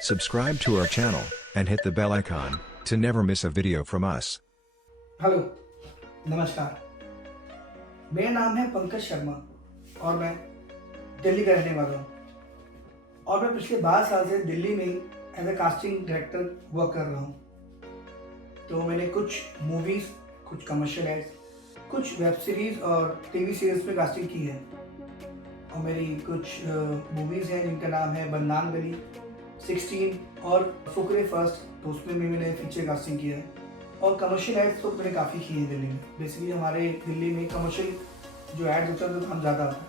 Subscribe to our channel and hit the bell icon to never miss a video from us. Hello, नमस्कार। मेरा नाम है पंकज शर्मा और मैं दिल्ली का रहने वाला हूँ और मैं पिछले 12 साल से दिल्ली में as a casting director work कर रहा हूँ। तो मैंने कुछ मूवीज़, कुछ कमर्शियल एड्स, कुछ वेब सीरीज़ और टीवी सीरीज़ में कास्टिंग की है और मेरी कुछ मूवीज़ हैं जिनका नाम है बदनाम गली, 16 और फुकरे फर्स्ट, तो उसमें भी मैंने फीचर कास्टिंग किया है। और कमर्शियल एड्स तो मैंने काफ़ी किए हैं दिल्ली में। बेसिकली हमारे दिल्ली में कमर्शियल जो एड्स होता है तो काम ज़्यादा होता है।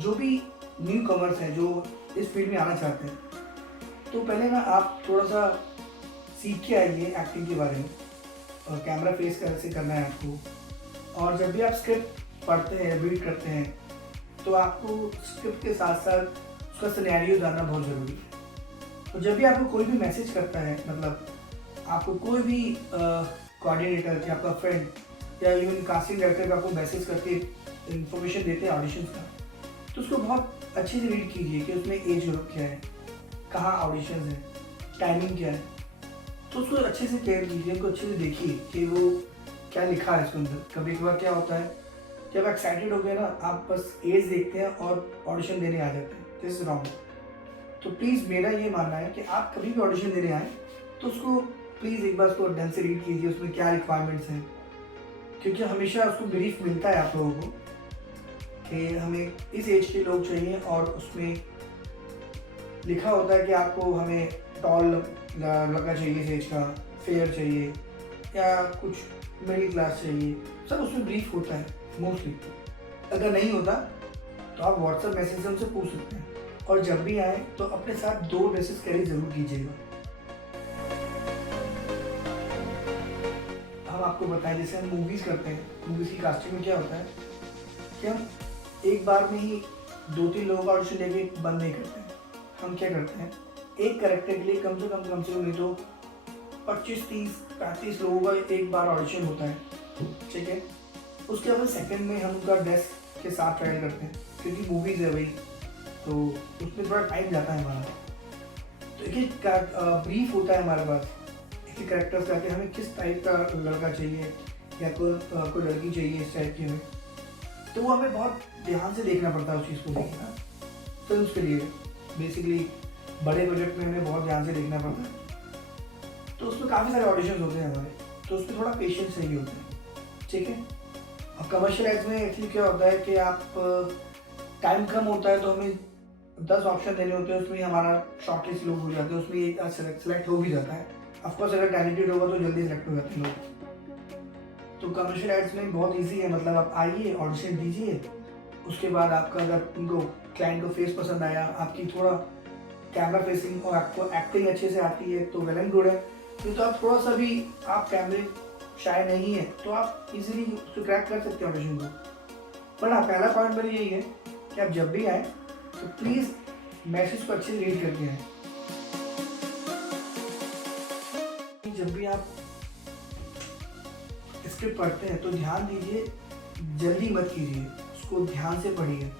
जो भी न्यू कमर्स हैं जो इस फील्ड में आना चाहते हैं, तो पहले ना आप थोड़ा सा सीख के आइए एक्टिंग के बारे में और कैमरा फेस कैसे करना है आपको। और जब भी आप स्क्रिप्ट पढ़ते हैं, रीड करते हैं, तो आपको स्क्रिप्ट के साथ साथ उसका सिनेरियो जानना बहुत ज़रूरी है। तो जब भी आपको कोई भी मैसेज करता है, मतलब आपको कोई भी कोऑर्डिनेटर या आपका फ्रेंड या इवन कास्टिंग डायरेक्टर आपको मैसेज करके इन्फॉर्मेशन देते हैं ऑडिशंस का, तो उसको बहुत अच्छे से रीड कीजिए कि उसमें एज ग्रुप क्या है, कहाँ ऑडिशंस है, टाइमिंग क्या है। तो उसको अच्छे से केयर कीजिए, उनको अच्छे से देखिए कि वो क्या लिखा है उसके अंदर। कभी कभार क्या होता है, जब एक्साइटेड हो गए ना, आप बस एज देखते हैं और ऑडिशन देने आ जाते हैं। This is wrong. तो प्लीज़ मेरा ये मानना है कि आप कभी भी ऑडिशन देने आए तो उसको प्लीज़ एक बार उसको ढंग से रीड कीजिए, उसमें क्या रिक्वायरमेंट्स हैं, क्योंकि हमेशा उसको ब्रीफ मिलता है आप लोगों को कि हमें इस एज के लोग चाहिए और उसमें लिखा होता है कि आपको हमें टॉल लड़का चाहिए इस एज का, फेयर चाहिए या कुछ मिडिल क्लास चाहिए, सब उसमें ब्रीफ होता है मोस्टली। अगर नहीं होता तो आप व्हाट्सएप मैसेज से उनसे पूछ सकते हैं। और जब भी आए तो अपने साथ 2 ड्रेसेस कैरी जरूर कीजिएगा। हम आपको बताएं, जैसे हम मूवीज़ करते हैं, मूवीज़ की कास्टिंग में क्या होता है कि हम एक बार में ही 2-3 लोगों का ऑडिशन लेके बंद नहीं करते हैं। हम क्या करते हैं, एक कैरेक्टर के लिए कम से कम नहीं तो 25, 30, 35 लोगों का एक बार ऑडिशन होता है, ठीक है। उसके बाद सेकंड में हम उनका ड्रेस के साथ ट्रायल करते हैं, क्योंकि मूवीज़ है भाई, तो उसमें थोड़ा टाइम जाता है हमारा। तो एक ब्रीफ होता है हमारे पास, एक कैरेक्टर्स का कि हमें किस टाइप का लड़का चाहिए या कोई लड़की चाहिए इस टाइप की हमें। तो वो हमें बहुत ध्यान से देखना पड़ता है उस चीज़ को देखना। फिल्म के लिए बेसिकली बड़े बजट में हमें बहुत ध्यान से देखना पड़ता है। तो उसमें काफ़ी सारे ऑडिशन होते हैं हमारे, तो उसमें थोड़ा पेशेंस चाहिए होता है, ठीक है। और कमर्शियल एड्स में एक्चुअली क्या होता है कि आप टाइम कम होता है तो हमें 10 ऑप्शन देने होते हैं, उसमें हमारा शॉर्ट लिस्ट लोग हो जाते हैं, उसमें एक सेलेक्ट हो भी जाता है। ऑफकोर्स अगर टैलेंटेड होगा तो जल्दी सेलेक्ट हो जाते हैं लोग। तो कमर्शियल एड्स में बहुत ईजी है, मतलब आप आइए, ऑडिशन दीजिए, उसके बाद आपका अगर उनको क्लाइंट को फेस पसंद आया, आपकी थोड़ा कैमरा फेसिंग और आपको एक्टिंग अच्छे से आती है तो वेल एंड गुड है। तो आप थोड़ा सा भी आप कैमरे शायद नहीं है तो आप इजीली उसको क्रैक कर सकते हैं ऑडिशन को। पर हाँ, पहला पॉइंट मेरा यही है कि आप जब भी आए तो प्लीज़ मैसेज को अच्छे से रीड करके आए। जब भी आप स्क्रिप्ट पढ़ते हैं तो ध्यान दीजिए, जल्दी मत कीजिए, उसको ध्यान से पढ़िए,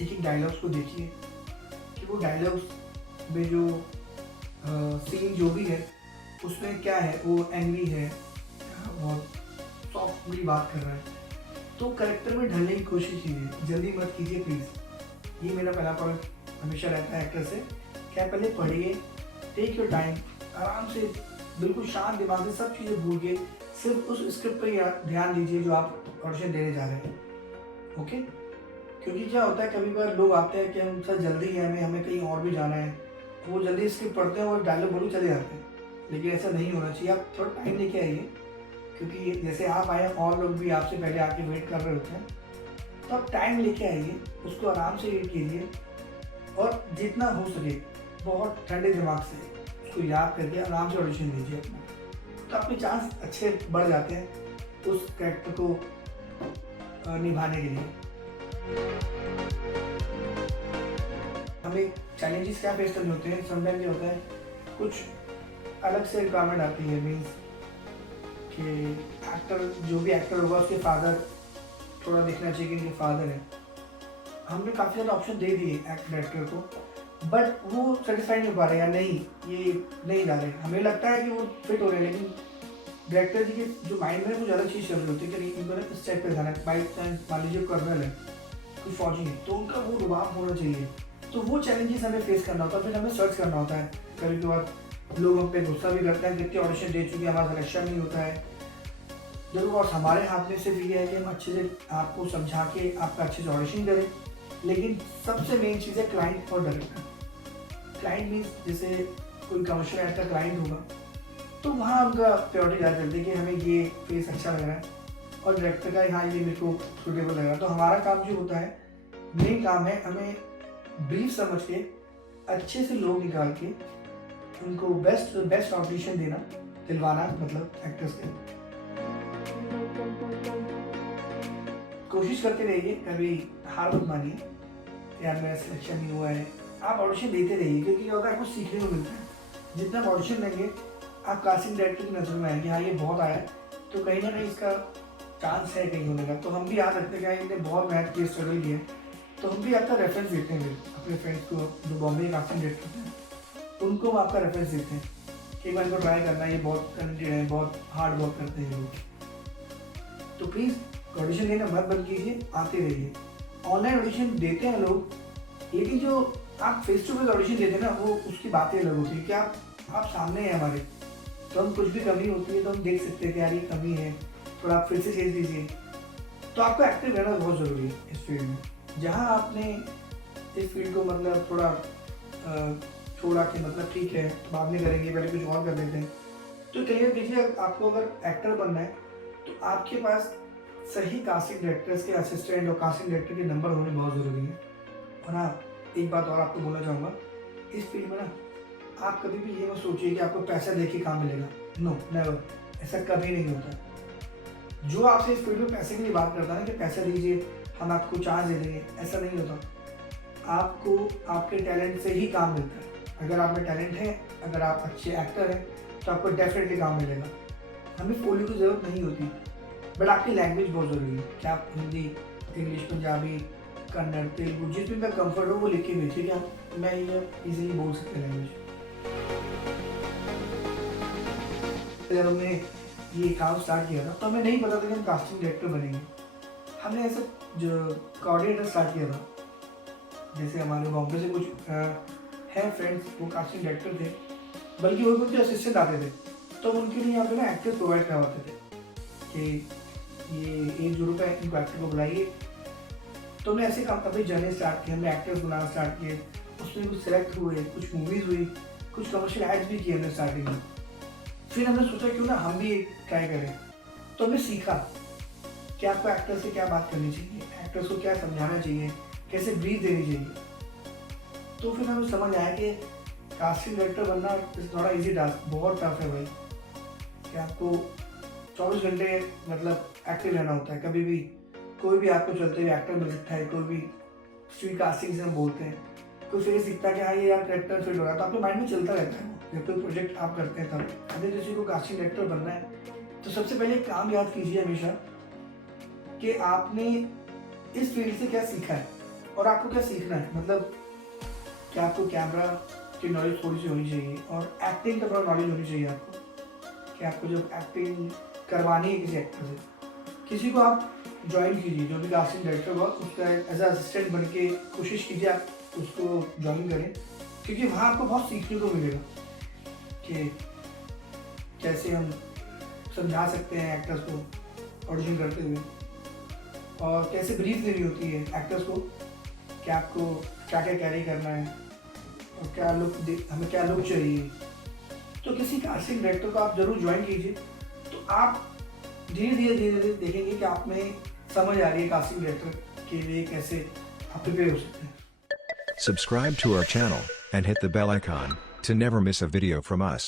एक एक डायलॉग्स को देखिए कि वो डायलॉग्स में जो सीन जो भी है उसमें क्या है, वो एंग्री है, बहुत सॉफ्टली बात कर रहा है, तो कैरेक्टर में ढलने की कोशिश कीजिए, जल्दी मत कीजिए प्लीज़। ये मेरा पहला पॉइंट हमेशा रहता है एक्टर से, क्या पहले पढ़िए, टेक योर टाइम, आराम से बिल्कुल शांत दिमाग से सब चीज़ें भूल के सिर्फ उस स्क्रिप्ट पर ध्यान दीजिए जो आप ऑडिशन देने जा रहे हैं, ओके। क्योंकि क्या होता है, कभी बार लोग आते हैं कि हम सर जल्दी है, हमें कहीं और भी जाना है, वो जल्दी स्क्रिप्ट पढ़ते हैं और डायलॉग बोल चले जाते हैं, लेकिन ऐसा नहीं होना चाहिए। आप थोड़ा टाइम लेके आइए, क्योंकि जैसे आप आए और लोग भी आपसे पहले आके वेट कर रहे होते हैं, तो आप टाइम लेके आइए, उसको आराम से रीड कीजिए और जितना हो सके बहुत ठंडे दिमाग से उसको याद करके आराम से ऑडिशन दीजिए अपना, तो आपके चांस अच्छे बढ़ जाते हैं उस कैरेक्टर को निभाने के लिए। हमें चैलेंजेस क्या फेस करने होते हैं, समटाइम क्या होता है, कुछ अलग से रिक्वायरमेंट आती है, मीन्स कि एक्टर जो भी एक्टर होगा उसके फादर थोड़ा देखना चाहिए कि इनके फादर है, हमने काफ़ी ज़्यादा ऑप्शन दे दिए डायरेक्टर को, बट वो सेटिस्फाई नहीं हो पा रहे या नहीं ये नहीं जा रहे। हमें लगता है कि वो फिट हो रहे हैं, लेकिन डायरेक्टर जी के जो माइंड में वो ज़्यादा चीज़ चल रही होती है कि नहीं इनको ना इस टाइप पे दिखाना है। बाई चांस मान लीजिए कर्नल है, कोई फौजी है, तो उनका वो रुबाब होना चाहिए। तो वो चैलेंजेस हमें फेस करना होता है, फिर हमें सर्च करना होता है। कभी कभार लोग हम पे गुस्सा भी करते हैं, कितने ऑडिशन दे चुके हैं, हमारा सिलेक्शन नहीं होता है। देखो, और हमारे हाथ में सिर्फ ये है कि हम अच्छे से आपको समझा के आपका अच्छे से ऑडिशन करें, लेकिन सबसे मेन चीज़ है क्लाइंट और डायरेक्टर। क्लाइंट मीन्स जैसे कोई कमर्शियल ऐड का क्लाइंट होगा, तो वहाँ उनका प्रायोरिटी ज़्यादा चलती है कि हमें ये फेस अच्छा लग रहा है, और डायरेक्टर का हाँ ये मेरे को सुटेबल लग रहा है। तो हमारा काम जो होता है, मेन काम है हमें ब्रीफ समझ के अच्छे से लोग निकाल के उनको बेस्ट ऑडिशन देना, दिलवाना, मतलब एक्टर्स के। कोशिश करते रहिए, कभी हार मत मानिए यार मेरा सिलेक्शन नहीं हुआ है। आप ऑडिशन देते रहिए, क्योंकि क्या होता है आपको सीखने को मिलता है। जितना आप ऑडिशन देंगे आप कास्टिंग डायरेक्टर की नज़र में आएंगे, हाँ ये बहुत आया है, तो कहीं ना कहीं इसका चांस है कहीं होने का। तो हम भी याद रखते हैं कि इनने बहुत मेहनत की, स्ट्रगल की है, तो हम भी आपका रेफरेंस देते हैं अपने फ्रेंड्स को जो बॉम्बे कास्टिंग डायरेक्टर हैं, उनको हम आपका रेफरेंस देते हैं कि एक बार इनको ट्राई करना, ये बहुत टैलेंटेड है, बहुत हार्ड वर्क करते हैं लोग। तो प्लीज़ ऑडिशन देना मत बंद कीजिए, आते रहिए। ऑनलाइन ऑडिशन देते हैं लोग, लेकिन जो आप फेस टू फेस ऑडिशन देते हैं ना, वो उसकी बातें अलग होती है कि आप सामने हैं हमारे, तो हम कुछ भी कमी होती है तो हम देख सकते हैं कि यार ये कमी है, थोड़ा आप फिर से चेंज कीजिए। तो आपको एक्टिव रहना बहुत ज़रूरी है इस फील्ड में। जहाँ आपने इस फील्ड को मतलब थोड़ा छोड़ा कि मतलब ठीक है तो बाद में करेंगे, पहले कुछ और कर लेते हैं, तो क्लियर कीजिए। आपको अगर एक्टर बनना है तो आपके पास सही कास्टिंग डायरेक्टर्स के असिस्टेंट और कास्टिंग डायरेक्टर के नंबर होने बहुत ज़रूरी है। और हाँ, एक बात और आपको बोलना चाहूँगा, इस फील्ड में ना आप कभी भी ये मत सोचिए कि आपको पैसा देके काम मिलेगा। नो, नेवर, ऐसा कभी नहीं होता। जो आपसे इस फील्ड में पैसे की लिए बात करता है ना कि पैसा दीजिए हम आपको चांस दे देंगे, ऐसा नहीं होता। आपको आपके टैलेंट से ही काम मिलता है। अगर आप में टैलेंट है, अगर आप अच्छे एक्टर हैं, तो आपको डेफिनेटली काम मिलेगा। हमें फोलियो की ज़रूरत नहीं होती, बट आपकी लैंग्वेज बहुत ज़रूरी है कि आप हिंदी, इंग्लिश, पंजाबी, कन्नड़, तेलुगु, जिस भी मैं कंफर्ट हो वो लिख के भेजिए कि आप मैं ये इजीली बोल सकते हैं लैंग्वेज। जब हमने ये काम स्टार्ट किया था तो हमें नहीं पता था कि हम कास्टिंग डायरेक्टर बनेंगे। हमने ऐसा जो कोऑर्डिनेटर स्टार्ट किया था, जैसे हमारे बॉम्बे से कुछ हैं फ्रेंड्स, वो कास्टिंग डायरेक्टर थे, बल्कि वो उनके असिस्टेंट आते थे, तो उनके लिए यहाँ पे ना एक्टर्स प्रोवाइड करवाते थे कि ये एक ग्रुप है, इनको एक्टर को बुलाइए। तो हमने ऐसे काम अपनी जर्नी स्टार्ट की, हमने एक्टर्स बनाना स्टार्ट किए, उसमें कुछ सेलेक्ट हुए, कुछ मूवीज़ हुई, कुछ कमर्शियल एड्स भी किए हमने स्टार्टिंग में। फिर हमने सोचा क्यों ना हम भी एक ट्राई करें, तो हमने सीखा कि आपको एक्टर से क्या बात करनी चाहिए, एक्टर्स को क्या समझाना चाहिए, कैसे ब्रीफ देनी चाहिए। तो फिर हमें समझ आया कि कास्टिंग डायरेक्टर बनना इज नॉट इजी टास्क, बहुत टफ है भाई, कि आपको 24 घंटे मतलब एक्टिव रहना होता है। कभी भी कोई भी आपको चलते हुए एक्टर मिल सकता है, कोई भी स्ट्रीट कास्टिंग से हम बोलते हैं, कोई फिर सीखता है कि हाँ ये यार कैरेक्टर फिट हो रहा है, तो आपके माइंड में चलता रहता है। जब कोई प्रोजेक्ट आप करते हैं तब अगर किसी को कास्टिंग डायरेक्टर बनना है तो सबसे पहले एक काम याद कीजिए हमेशा कि आपने इस फील्ड से क्या सीखा है और आपको क्या सीखना है। मतलब कि आपको कैमरा की नॉलेज थोड़ी सी होनी चाहिए और एक्टिंग का थोड़ा नॉलेज होनी चाहिए आपको, कि आपको जब एक्टिंग करवानी है किसी एक्टर से, किसी को आप ज्वाइन कीजिए, जो भी कास्टिंग डायरेक्टर होगा उसका एज अ असिस्टेंट बन के कोशिश कीजिए आप उसको ज्वाइन करें, क्योंकि वहाँ आपको बहुत सीखने को मिलेगा कि कैसे हम समझा सकते हैं एक्टर्स को ऑडिशन करते हुए, और कैसे ब्रीफ देनी होती है एक्टर्स को कि आपको क्या क्या कैरी करना है और क्या लुक हमें क्या लुक चाहिए। तो किसी कास्टिंग डायरेक्टर को आप जरूर ज्वाइन कीजिए, तो आप धीरे धीरे देखेंगे कि आप में समझ आ रही है कास्टिंग डायरेक्टर के लिए कैसे आप प्रिपेयर हो सकते हैं। Subscribe to our channel and hit the bell icon to never miss a video from us.